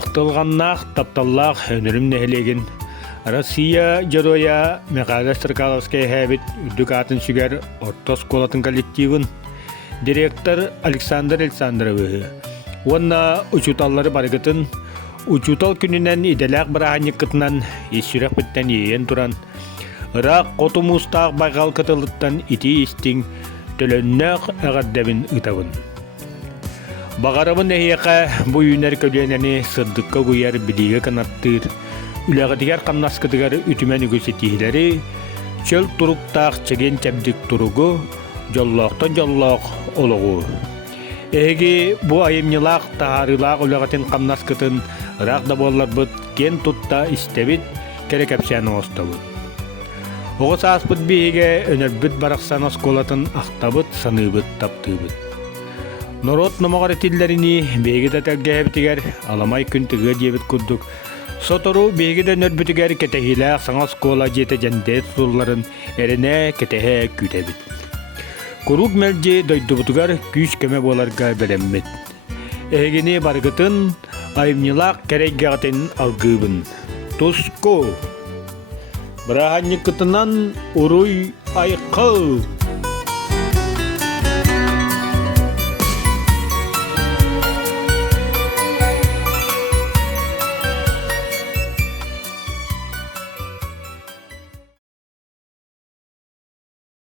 Ақтылғаннақ тапталлақ өнірім нәхілеген. Россия жадоя Михаил Строкаловский хэбит үрдік атын сүгер Ортос колатын коллективын директор Александр Александровы. Онна учуталлары баргытын, учутал күнінен иделәк бірағанек кытынан ессүрек біттен ейен туран. Ырақ қотумустақ байғал кытылыттан ити истің төлөннәқ әғардабын ұтавын. Бағарабын әйеқа бұйынар көлінені сырдыққа көйер білігі канаттыр. Үләғатығар қамнаскытығар үтімен үгісетігілері чөл тұруқтақ чеген чәбдік тұруғы жоллақтан жоллақ олығы. Эги бу айымнылақ тахарылақ үләғатын қамнаскытын рақда болар бұд кен тұтта істебіт керек әпсәні остабыд. Оғыз аспыд бейге өнербіт барақсан осколатын ақтабыд саныбыд таптыбыд. Норот номағар етілдеріні бейгі дәтәлге әбітігер аламай күнтігі дебіт күрдік. Сотору бейгі дөнер бүтігер кетехиләқ саңа оскола жете жәндет сұлларын әріне кетехе күтәбіт. Курук мәлде дойдубутугар күш көмө боларга береммет. Эгини баргытын айымнылак кереггатын алгыбын. Туско. Браганник кытынан уруй айқы.